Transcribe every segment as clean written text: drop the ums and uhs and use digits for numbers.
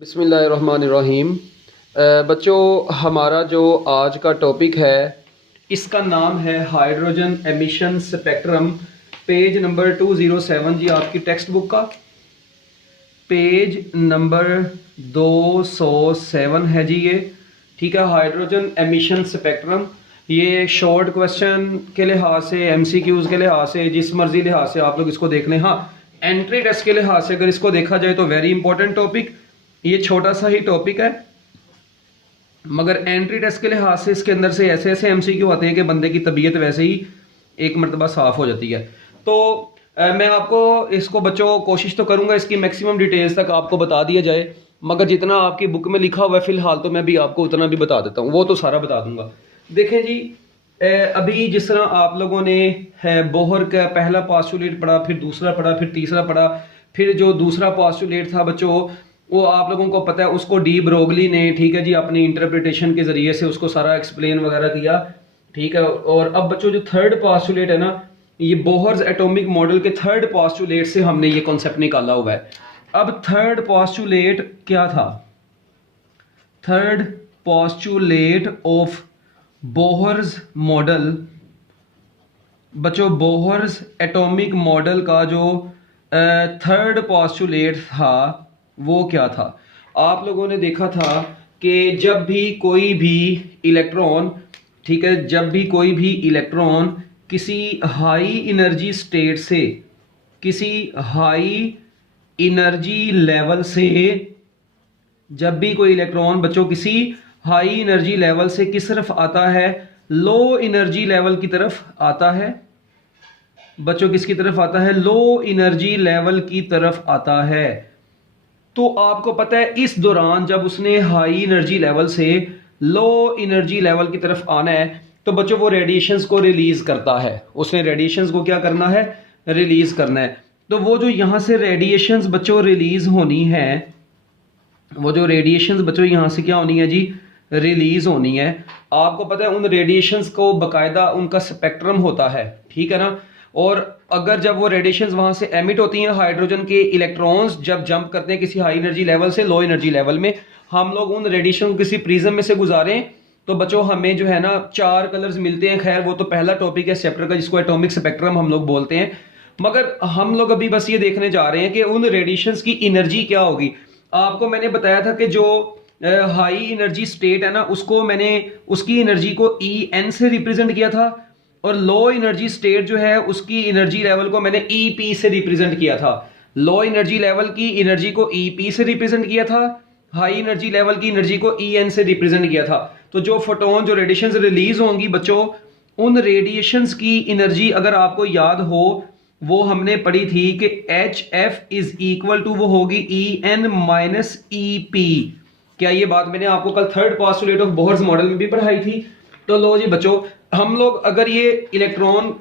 बिस्मिल्लाहिर्रहमानिर्रहीम। बच्चों, हमारा जो आज का टॉपिक है इसका नाम है hydrogen emission spectrum. Page number 207 जी, आपकी टेक्स्ट बुक का पेज नंबर 207 है जी ये। ठीक है, हाइड्रोजन एमिशन स्पेक्ट्रम। ये शॉर्ट क्वेश्चन के लिहाज से, एमसीक्यूज़ के लिहाज से, जिस मर्जी लिहाज से आप लोग इसको देख लें। हाँ, एंट्री टेस्ट के लिहाज से अगर इसको देखा जाए तो वेरी इंपॉर्टेंट टॉपिक। ये छोटा सा ही टॉपिक है, मगर एंट्री टेस्ट के लिहाज से इसके अंदर से ऐसे ऐसे एमसीक्यू आते हैं कि बंदे की तबीयत वैसे ही एक मरतबा साफ हो जाती है। तो मैं आपको इसको बच्चों कोशिश तो करूंगा इसकी मैक्सिमम डिटेल्स तक आपको बता दिया जाए, मगर जितना आपकी बुक में लिखा हुआ है फिलहाल तो मैं भी आपको उतना भी बता देता हूँ, वो तो सारा बता दूंगा। देखें जी, अभी जिस तरह आप लोगों ने बोहर का पहला पास्टुलेट पढ़ा, फिर दूसरा पढ़ा, फिर तीसरा पढ़ा, फिर जो दूसरा पास्टुलेट था बच्चों वो आप लोगों को पता है, उसको डी ब्रोगली ने, ठीक है जी, अपनी इंटरप्रिटेशन के जरिए से उसको सारा एक्सप्लेन वगैरह किया। ठीक है, और अब बच्चों जो थर्ड पास्टुलेट है ना, ये बोहर्स एटॉमिक मॉडल के थर्ड पास्टुलेट से हमने ये कॉन्सेप्ट निकाला हुआ है। अब थर्ड पास्टुलेट क्या था? Third postulate of Bohr's model बच्चों, बोहर्स एटॉमिक मॉडल का जो थर्ड पास्टुलेट था वो क्या था? आप लोगों ने देखा था कि जब भी कोई भी इलेक्ट्रॉन, ठीक है, जब भी कोई भी इलेक्ट्रॉन किसी हाई एनर्जी स्टेट से, किसी हाई एनर्जी लेवल से, जब भी कोई इलेक्ट्रॉन बच्चों किसी हाई एनर्जी लेवल से किस तरफ आता है? लो एनर्जी लेवल की तरफ आता है। बच्चों किसकी तरफ आता है? लो एनर्जी लेवल की तरफ आता है। तो आपको पता है इस दौरान जब उसने हाई एनर्जी लेवल से लो एनर्जी लेवल की तरफ आना है तो बच्चों वो रेडिएशंस को रिलीज करता है। उसने रेडिएशंस को क्या करना है? रिलीज करना है। तो वो जो यहां से रेडिएशंस बच्चों रिलीज होनी है, वो जो रेडिएशंस बच्चों यहां से क्या होनी है जी? रिलीज होनी है। आपको पता है उन रेडिएशंस को बकायदा उनका स्पेक्ट्रम होता है, ठीक है ना। और अगर जब वो रेडिएशंस वहां से एमिट होती हैं, हाइड्रोजन के इलेक्ट्रॉन्स जब जंप करते हैं किसी हाई एनर्जी लेवल से लो एनर्जी लेवल में, हम लोग उन रेडिएशन को किसी प्रिज्म में से गुजारें तो बच्चों हमें जो है ना 4 कलर्स मिलते हैं। खैर वो तो पहला टॉपिक है इस चैप्टर का जिसको एटॉमिक स्पेक्ट्रम हम लोग बोलते हैं, मगर हम लोग अभी बस ये देखने जा रहे हैं कि उन रेडिएशंस की एनर्जी क्या होगी। आपको मैंने बताया था कि जो हाई एनर्जी स्टेट है ना, उसको मैंने उसकी एनर्जी को En से रिप्रेजेंट किया था, और लो एनर्जी स्टेट जो है उसकी एनर्जी लेवल को मैंने Ep से रिप्रेजेंट किया था। लो एनर्जी लेवल की एनर्जी को Ep से रिप्रेजेंट किया था, हाई एनर्जी लेवल की एनर्जी को En से रिप्रेजेंट किया था। तो जो फोटोन, जो रेडिएशंस रिलीज होंगी बच्चों, उन रेडिएशंस की एनर्जी अगर आपको याद हो वो हमने पढ़ी थी कि HF इज इक्वल टू वो होगी En माइनस EP। क्या ये बात मैंने आपको कल third postulate of Bohr's model में भी पढ़ाई थी? तो लो जी बच्चों, हम लोग अगर ये इलेक्ट्रॉन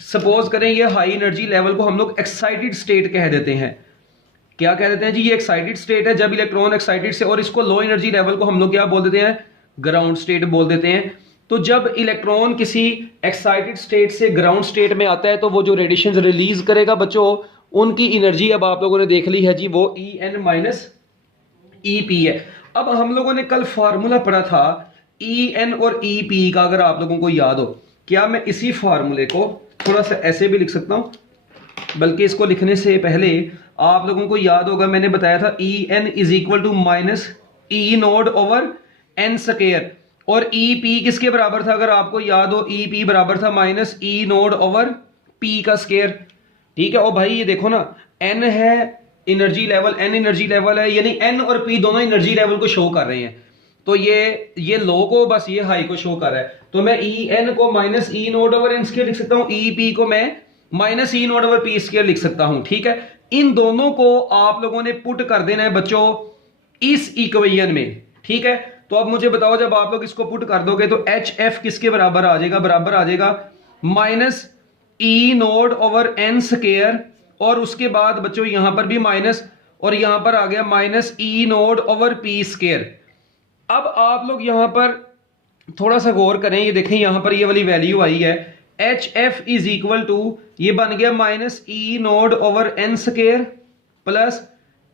सपोज करें ये हाई एनर्जी लेवल को हम लोग एक्साइटेड स्टेट कह देते हैं। क्या कह देते हैं जी? ये एक्साइटेड स्टेट है जब इलेक्ट्रॉन एक्साइटेड से, और इसको लो एनर्जी लेवल को हम लोग क्या बोल देते हैं? ग्राउंड स्टेट बोल देते हैं। तो जब इलेक्ट्रॉन किसी एक्साइटेड स्टेट से ग्राउंड स्टेट में आता है तो वो जो रेडिएशन रिलीज करेगा बच्चों, उनकी एनर्जी अब आप लोगों ने देख ली है जी, वो En माइनस EP है। अब हम लोगों ने कल फार्मूला पढ़ा था En और EP का, अगर आप लोगों को याद हो। क्या मैं इसी फार्मूले को थोड़ा सा ऐसे भी लिख सकता हूं? बल्कि इसको लिखने से पहले आप लोगों को याद होगा मैंने बताया था En is equal to minus E naught over N square, और EP किसके बराबर था? अगर आपको याद हो EP बराबर था minus E naught over P का स्क्वायर। ठीक है, और भाई ये देखो ना, N है energy level, N energy level है, यानी N और P दोनों एनर्जी लेवल को शो कर रहे हैं। तो ये लो को बस ये हाई को शो कर रहा है। तो मैं En को minus E naught over N square लिख सकता हूं, EP को मैं minus E naught over P square लिख सकता हूं। ठीक है, इन दोनों को आप लोगों ने पुट कर देना है बच्चों इस इक्वेशन में। ठीक है, तो अब मुझे बताओ जब आप लोग इसको पुट कर दोगे तो HF किसके बराबर आ जाएगा? बराबर आ जाएगा minus E naught over N square, और उसके बाद बच्चों यहां पर भी माइनस, और यहां पर आ गया minus E naught over P square. अब आप लोग यहां पर थोड़ा सा गौर करें, ये देखें यहां पर ये वाली वैल्यू आई है HF इज इक्वल टू, ये बन गया minus E naught over N square plus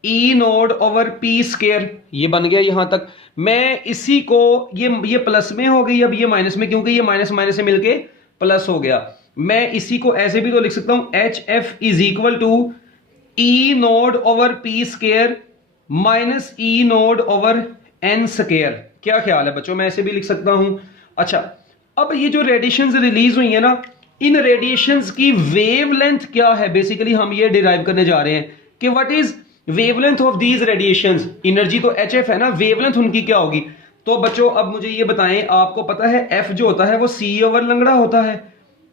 ई नोड ओवर पी स्केयर, ये बन गया यहां तक। मैं इसी को ये प्लस में हो गई, अब ये माइनस में, क्योंकि ये माइनस माइनस से मिलके प्लस हो गया। मैं इसी को ऐसे भी तो लिख सकता हूं, H F is equal to E node over P square minus E node over N square. क्या ख्याल है बच्चों, मैं ऐसे भी लिख सकता हूं। अच्छा, अब ये जो रेडिएशंस रिलीज हुई है ना, इन रेडिएशंस की वेवलेंथ क्या है, बेसिकली हम ये डिराइव करने जा रहे हैं कि what is wavelength of these radiations. Energy तो एच एफ है ना, वेवलेंथ उनकी क्या होगी। तो बच्चों अब मुझे ये बताएं, आपको पता है एफ जो होता है वो सी ओवर लंगड़ा होता है,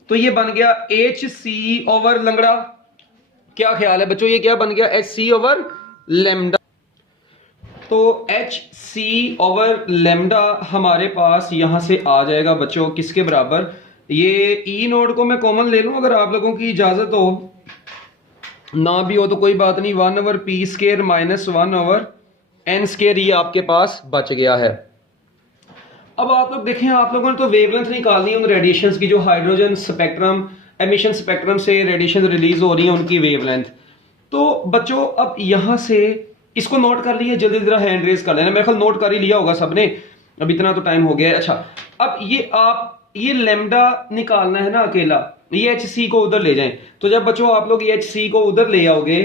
तो ये बन गया एच सी ओवर लंगड़ा। क्या ख्याल है बच्चों, ये क्या बन गया, एच सी ओवर लेमडा। तो एच सी ओवर लेमडा हमारे पास यहां से आ जाएगा बच्चों किसके बराबर, ये ई नोड को मैं कॉमन ले लूं अगर आप लोगों की इजाजत हो, ना भी हो तो कोई बात नहीं, 1 over P square minus 1 over N square, ये आपके पास बच गया है। अब आप लोग देखें, आप लोगों ने तो वेवलेंथ निकालनी है उन रेडिएशंस की, जो हाइड्रोजन स्पेक्ट्रम एमिशन स्पेक्ट्रम से रेडिएशन रिलीज हो रही है, उनकी वेवलेंथ। तो बच्चों अब यहां से इसको नोट कर लिए, जल्दी जरा हैंड रेज कर लेना, मेरे ख्याल नोट कर ही लिया होगा सबने, अब इतना तो टाइम हो गया है। अच्छा, अब ये आप ये लेमडा निकालना है ना अकेला, ये एच सी को उधर ले जाएं। तो जब बच्चों आप लोग ये एच सी को उधर ले आओगे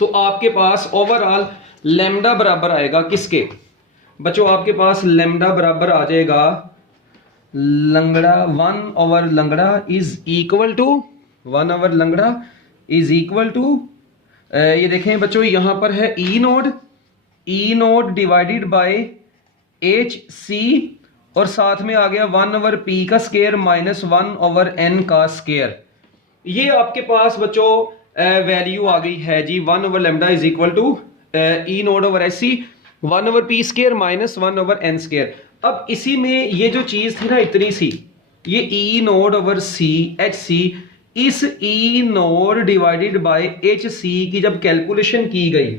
तो आपके पास ओवरऑल लेमडा बराबर आएगा किसके बच्चों, आपके पास लेमडा बराबर आ जाएगा लंगड़ा 1 over lambda is equal to 1 over lambda is equal to, ये देखें बच्चों यहां पर है E node divided by H C, और साथ में आ गया 1 ओवर पी का स्केयर माइनस 1 ओवर एन का स्केयर। ये आपके पास बच्चों वैल्यू आ गई है जी, 1 over lambda is equal to E node over H C 1 over P square minus 1 over N square. अब इसी में ये जो चीज थी ना इतनी सी, ये E node over C H C, इस E node divided by H C की जब कैलकुलेशन की गई,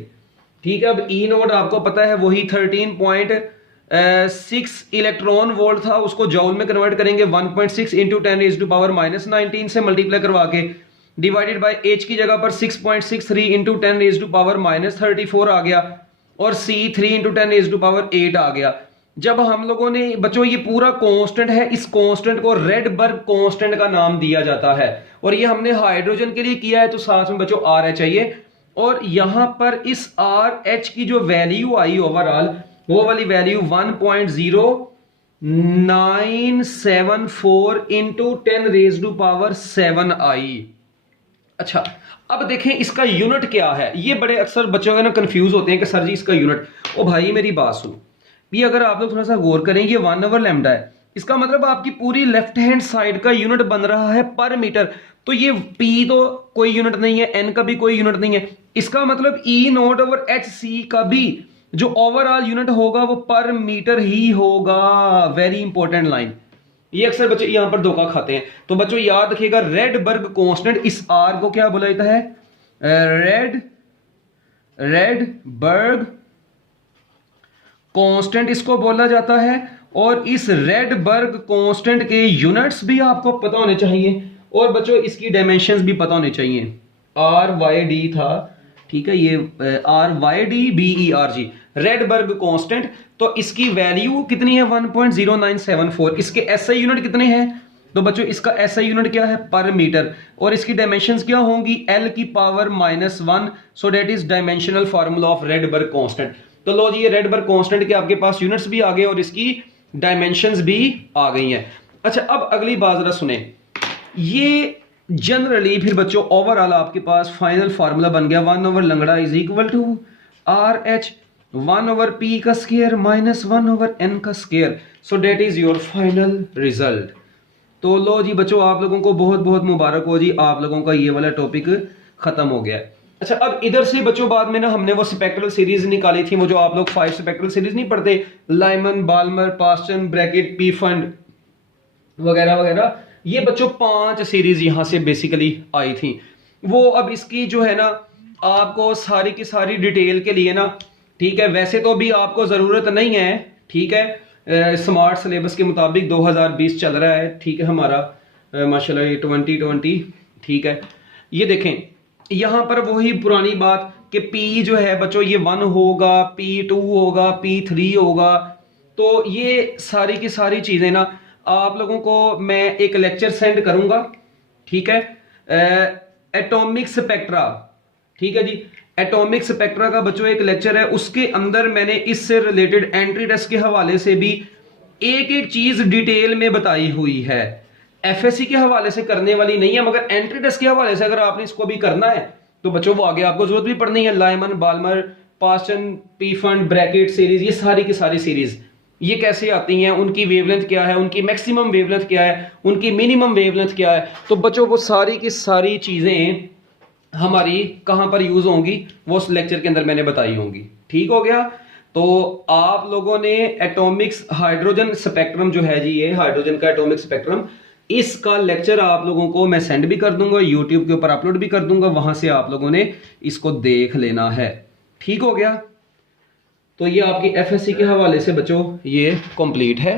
ठीक है, अब ई नोड आपको पता है वही 13.6 इलेक्ट्रॉन वोल्ट था, उसको जॉल में कन्वर्ट करेंगे 1.6 into 10 raise to power minus 19 से मल्टीप्लाई करवा के, डिवाइडेड बाय एच की जगह पर 6.63 into 10 raise to power minus 34 आ गया, और C 3 into 10 raise to power 8 आ गया। जब हम लोगों ने बच्चों ये पूरा कांस्टेंट है, इस कांस्टेंट को रेडबर्ग कांस्टेंट का नाम दिया जाता है, और ये हमने हाइड्रोजन के लिए किया है, तो साथ में बच्चों आर एच चाहिए, और यहां पर इस आर एच की जो वैल्यू आई ओवरऑल, वो वाली value 1.0974 into 10 raise to power 7 आई। अच्छा, अब देखें इसका यूनिट क्या है, ये बड़े अक्सर बच्चों का ना कंफ्यूज होते हैं कि सर जी इसका यूनिट, ओ भाई मेरी बात सुन, ये अगर आप लोग थोड़ा सा गौर करें, ये 1 ओवर लैम्डा है, इसका मतलब आपकी पूरी लेफ्ट हैंड साइड का यूनिट बन रहा है पर मीटर, तो ये P तो कोई यूनिट नहीं है, N का भी कोई यूनिट नहीं है, इसका मतलब E naught over H C का भी जो ओवरऑल यूनिट होगा वो पर मीटर ही होगा। वेरी इंपॉर्टेंट लाइन, ये अक्सर बच्चे यहां पर धोखा खाते हैं। तो बच्चों याद रखिएगा, रेडबर्ग कांस्टेंट, इस R को क्या बोला जाता है, रेडबर्ग कांस्टेंट इसको बोला जाता है, और इस रेडबर्ग कांस्टेंट के यूनिट्स भी आपको पता होने चाहिए, और बच्चों इसकी डायमेंशंस भी पता होने चाहिए। आर वाई डी था, ठीक है, ये R Y D B E R G, Rydberg constant, तो इसकी वैल्यू कितनी है 1.0974। इसके एसआई यूनिट कितने हैं, तो बच्चों इसका एसआई यूनिट क्या है, पर मीटर, और इसकी डायमेंशंस क्या होंगी, एल की power -1, so that is dimensional formula of Rydberg constant. तो लो जी, ये रेडबर्ग कांस्टेंट के आपके पास यूनिट्स भी आ गए और इसकी डायमेंशंस भी आ गई हैं। अच्छा, अब अगली बात जरा सुने, ये जनरली फिर बच्चों ओवरऑल आपके पास फाइनल फार्मूला बन गया 1 over lambda is equal to R H 1 over P का स्क्वायर माइनस 1 ओवर एन का square, so that is your final result. तो लो जी बच्चों, आप लोगों को बहुत बहुत मुबारक हो जी, आप लोगों का ये वाला टॉपिक खत्म हो गया है। अच्छा, अब इधर से बच्चों बाद में ना हमने वो स्पेक्ट्रल सीरीज निकाली थी, वो जो आप लोग 5 स्पेक्ट्रल सीरीज नहीं पढ़ते, Lyman, Balmer, Paschen, Brackett, Pfund वगैरह वगैरह, ये बच्चों 5 सीरीज यहां से बेसिकली आई थी। वो अब इसकी जो है ना आपको सारी की सारी डिटेल के लिए ना, ठीक है, वैसे तो भी आपको जरूरत नहीं है, ठीक है, स्मार्ट सिलेबस के मुताबिक 2020 चल रहा है, ठीक है, हमारा माशाल्लाह ये 2020, ठीक है। ये देखें यहां पर वही पुरानी बात कि P जो है बच्चों ये 1 होगा, P2 होगा, P3 होगा। तो ये सारी की सारी चीज़ें ना आप लोगों को मैं एक लेक्चर सेंड करूंगा, ठीक है। एटॉमिक स्पेक्ट्रा, ठीक है जी, एटॉमिक स्पेक्ट्रा का बच्चों एक लेक्चर है, उसके अंदर मैंने इससे रिलेटेड एंट्री टेस्ट के हवाले से भी एक एक चीज डिटेल में बताई हुई है। एफएससी के हवाले से करने वाली नहीं है, मगर एंट्री टेस्ट के हवाले से अगर आपने इसको भी करना है तो बच्चों वो आगे आपको जरूरत भी पड़नी है। Lyman, Balmer, Paschen, Pfund, Brackett series, ये सारी की सारी सीरीज ये कैसे आती हैं, उनकी वेवलेंथ क्या है, उनकी मैक्सिमम वेवलेंथ क्या है, उनकी मिनिमम वेवलेंथ क्या है। तो बच्चों वो सारी की सारी चीजें हमारी कहां पर यूज होंगी वो उस लेक्चर के अंदर मैंने बताई होंगी। ठीक हो गया। तो आप लोगों ने एटॉमिक्स हाइड्रोजन स्पेक्ट्रम जो है जी, ये हाइड्रोजन का एटॉमिक स्पेक्ट्रम, इसका लेक्चर आप लोगों को मैं सेंड भी कर दूंगा, यूट्यूब के ऊपर अपलोड भी कर दूंगा, वहां से आप लोगों ने इसको देख लेना है। ठीक हो गया। तो ये आपकी एफएससी के हवाले से बच्चों ये कंप्लीट है।